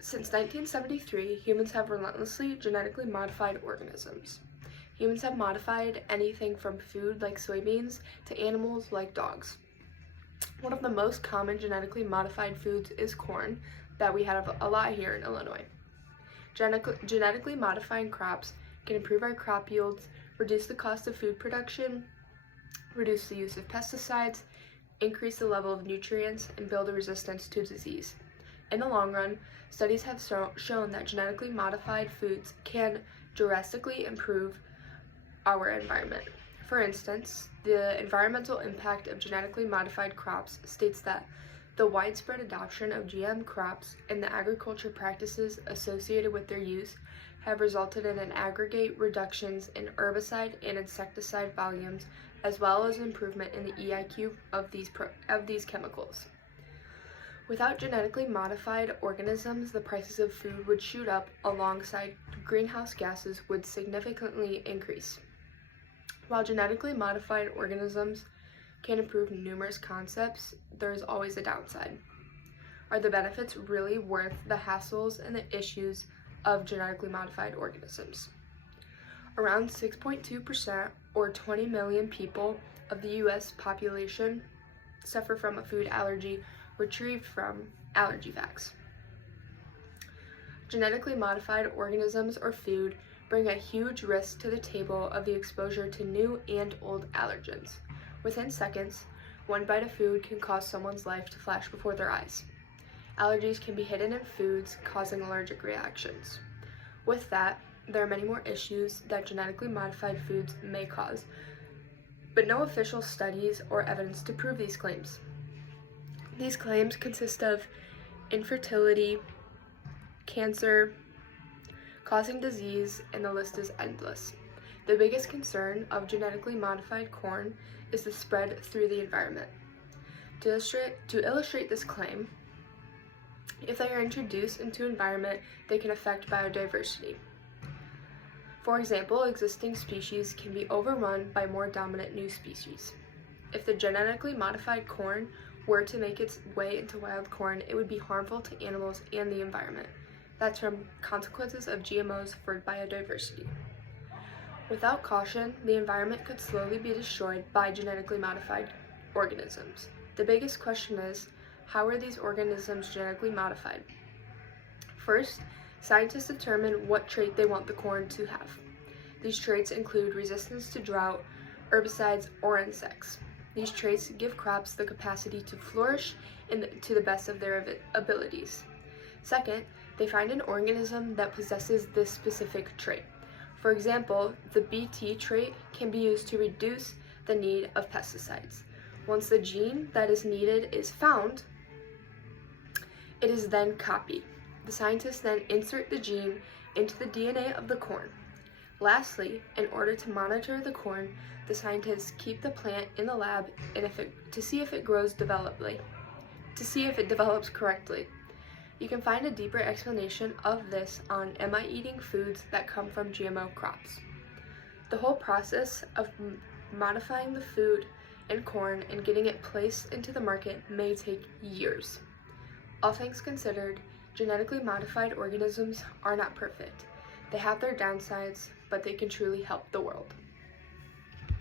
Since 1973, humans have relentlessly genetically modified organisms. Humans have modified anything from food like soybeans to animals like dogs. One of the most common genetically modified foods is corn that we have a lot here in Illinois. Genetically modifying crops can improve our crop yields, reduce the cost of food production, reduce the use of pesticides, increase the level of nutrients, and build a resistance to disease. In the long run, studies have shown that genetically modified foods can drastically improve our environment. For instance, the environmental impact of genetically modified crops states that the widespread adoption of GM crops and the agriculture practices associated with their use have resulted in an aggregate reductions in herbicide and insecticide volumes, as well as improvement in the EIQ of these chemicals. Without genetically modified organisms, the prices of food would shoot up alongside greenhouse gases would significantly increase. While genetically modified organisms can improve numerous concepts, there is always a downside. Are the benefits really worth the hassles and the issues of genetically modified organisms? Around 6.2% or 20 million people of the U.S. population suffer from a food allergy retrieved from Allergy Facts. Genetically modified organisms or food bring a huge risk to the table of the exposure to new and old allergens. Within seconds, one bite of food can cause someone's life to flash before their eyes. Allergies can be hidden in foods, causing allergic reactions. With that, there are many more issues that genetically modified foods may cause, but no official studies or evidence to prove these claims. These claims consist of infertility, cancer, causing disease, and the list is endless. The biggest concern of genetically modified corn is the spread through the environment. To illustrate this claim, if they are introduced into an environment, they can affect biodiversity. For example, existing species can be overrun by more dominant new species. If the genetically modified corn were to make its way into wild corn, it would be harmful to animals and the environment. That's from consequences of GMOs for biodiversity. Without caution, the environment could slowly be destroyed by genetically modified organisms. The biggest question is, how are these organisms genetically modified? First, scientists determine what trait they want the corn to have. These traits include resistance to drought, herbicides, or insects. These traits give crops the capacity to flourish to the best of their abilities. Second, they find an organism that possesses this specific trait. For example, the Bt trait can be used to reduce the need of pesticides. Once the gene that is needed is found, it is then copied. The scientists then insert the gene into the DNA of the corn. Lastly, in order to monitor the corn, the scientists keep the plant in the lab to see if it develops correctly. You can find a deeper explanation of this on Am I Eating Foods That Come from GMO Crops? The whole process of modifying the food and corn and getting it placed into the market may take years. All things considered, genetically modified organisms are not perfect. They have their downsides, but they can truly help the world.